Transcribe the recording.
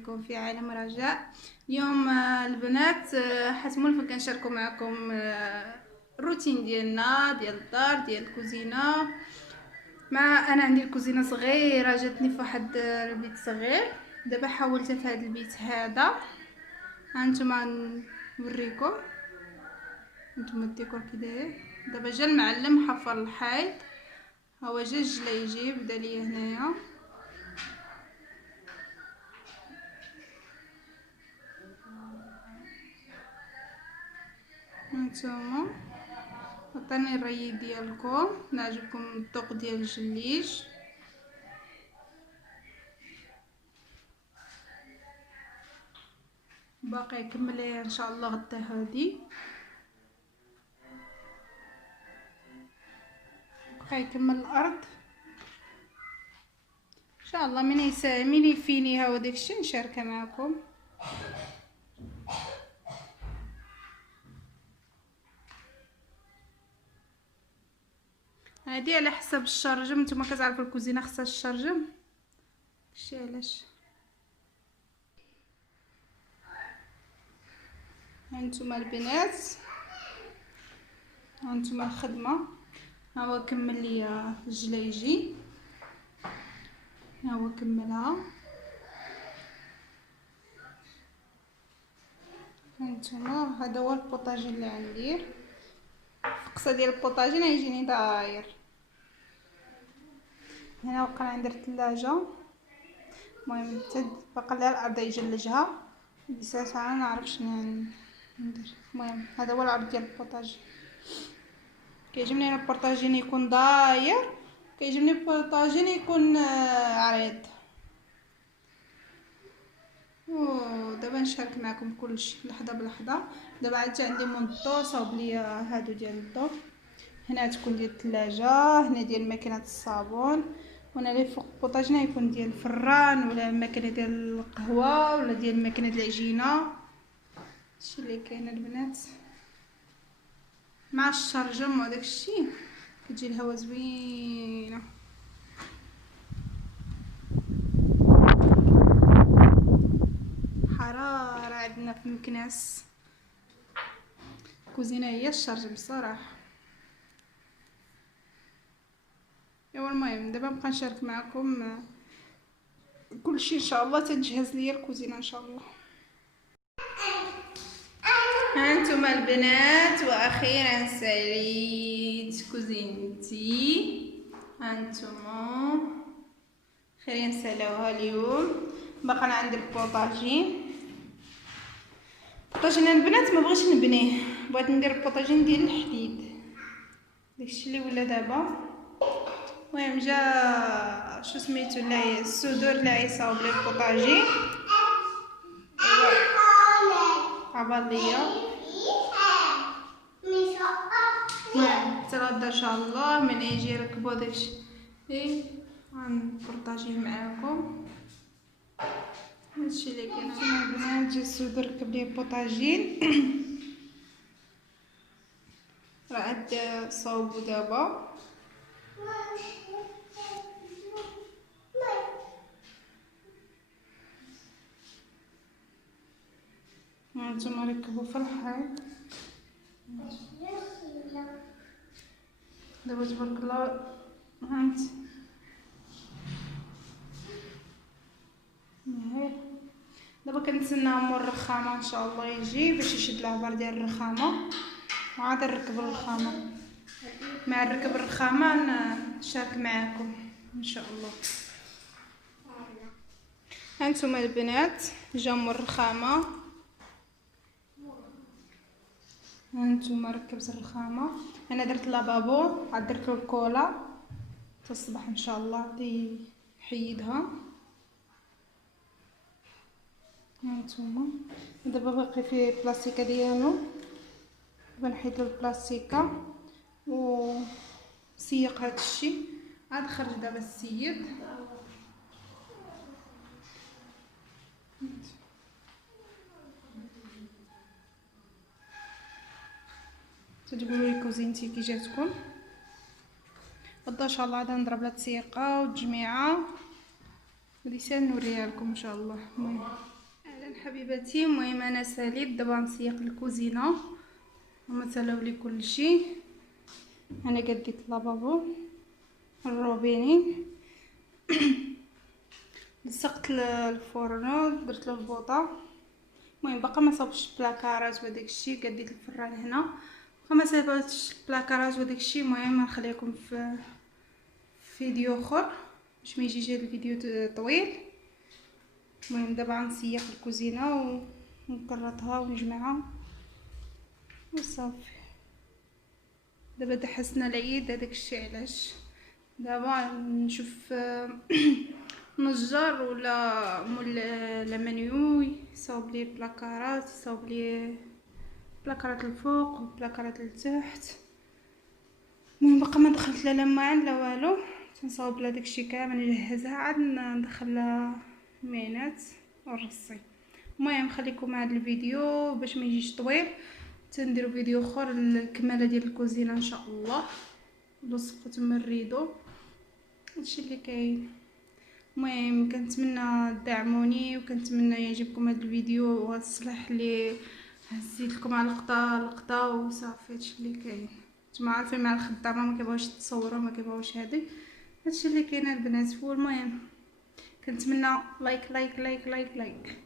بكم في عالم رجاء. اليوم البنات حتمولف كنشاركوا معكم الروتين ديالنا ديال الدار ديال الكوزينه. مع انا عندي الكوزينه صغيره جاتني في واحد البيت صغير. دابا حولتها في هذا البيت هذا. هانتوما نوريكم هانتوما الديكور كي داير. دابا جا المعلم حفر الحيط، هو جا الجلايجي بدا ليا هنايا. هانتوما عطاني الري ديالكم، نعجبكم الذوق ديال الجليج. باقي يكمل ليا ان شاء الله غدا هادي، باقي يكمل الارض ان شاء الله. من يفينيها وداكشي نشاركها معكم. هادي على حسب الشرجم، نتوما كتعرفوا الكوزينه خصها الشرجم، داكشي علاش. هانتوما البنات، هانتوما الخدمه. ها هو كمل ليا الجلايجي، ها هو كملها. هانتوما هذا هو البوطاجي اللي عندي. القصه ديال البوطاجي يجيني داير. هنا وقع عندي الثلاجه، المهم باقا لها الارض يجلجها بساعه نعرف شنو ندير. المهم هذا هو العرض ديال البوطاجي. كيعجبني انا البوطاجين يكون داير، كيعجبني البوطاجين يكون عريض. دابا نشارك معكم كلشي لحظه بلحظه. دابا عاد عندي مونطو صاوب ليا هادو ديال الضو. هنا تكون ديال الثلاجه، هنا ديال ماكينه الصابون، وهنا اللي فوق البوطاجنا يكون ديال الفران ولا ماكينه ديال القهوه ولا ديال ماكينه العجينه. هادشي اللي كاين البنات مع الشرجم وداك الشيء، كتجي الهوا زوينه. حراره عندنا في مكناس، الكوزينه هي الشرجم بصراحه. ايوا المهم دابا نبقى نشارك معكم كلشي ان شاء الله. تنجهز ليا الكوزينه ان شاء الله. هانتوما البنات، واخيرا ساليت كوزينتي. هانتوما خلينا نسالوها اليوم. باقا انا عندي البوطاجين. البوطاجين البنات ما بغيتش نبنيه، بغيت ندير البوطاجين ديال الحديد، داكشي اللي ولا دابا. المهم جا شو سميتو اللي السدور اللي عيصاوب لي البوطاجين عبر ليا. حتى غدا ان شاء الله من يجي يركبوا داكشي غنبارطاجيه معاكم. هادشي اللي كاين. هنا البنات جا السدور ركب لي البوطاجين راه عاد صاوبو دابا. هانتوما ركبوا في الحيط. دابا تبارك الله هانت دابا كنتسناو مور الرخامه ان شاء الله يجي باش يشد العبار ديال الرخامه، وعاد نركب الرخامه. مع نركب الرخامه نشارك معاكم ان شاء الله. هانتوما البنات جا مور الرخامه، هانتوما ركبت الرخامه. انا درت لافابو، عاد درت له الكولا حتى الصباح ان شاء الله غادي يحيدها. هانتوما دابا باقي فيه البلاستيكه ديالو، دابا نحيد له البلاستيكه وسيق هذا الشيء. عاد خرج دابا السيد. تقولوا لي كوزينتي كي جاتكم. غدا ان شاء الله غادي نضرب لها تسيقه والتجميعه وديسان نوريها لكم ان شاء الله. المهم حبيباتي، المهم انا ساليت دابا نسيق الكوزينه هما سالاو لي كلشي. انا قديت لابابو الروبيني لصقت الفرن درت له البوطه. المهم باقا ما صوبش البلاكارات وداك الشيء، قديت الفران هنا باقا ما صوبتش البلاكارات وداك الشيء. المهم نخليكم في فيديو اخر باش ما يجيش هذا الفيديو طويل. المهم دابا غنسيق الكوزينه ونكرطها ونجمعها وصافي. دابا دحسنا العيد، هذاك الشيء علاش دابا نشوف نجار ولا مول لمنيو يصاوب لي بلاكارات، يصاوب لي بلاكارات الفوق وبلاكارات لتحت. المهم باقا ما دخلت لا لماعن لا والو، تنصاوب لها داكشي كامل نجهزها عاد ندخل لها المعينات ونرصي. المهم خليكم مع هذا الفيديو باش ما يجيش طويل، تنديروا فيديو اخر الكماله ديال الكوزينه ان شاء الله. لصقت من الريدو هادشي اللي كاين. المهم كنتمنى تدعموني وكنتمنى يعجبكم هذا الفيديو وهذا الصلاح اللي هزيت لكم على لقطه وصافي. هادشي اللي كاين. نتوما عارفين مع الخدامه ما كيبغيوش تصوروا، ما كيبغيوش هادشي اللي كاين البنات. والمهم كنتمنى لايك لايك لايك لايك لايك.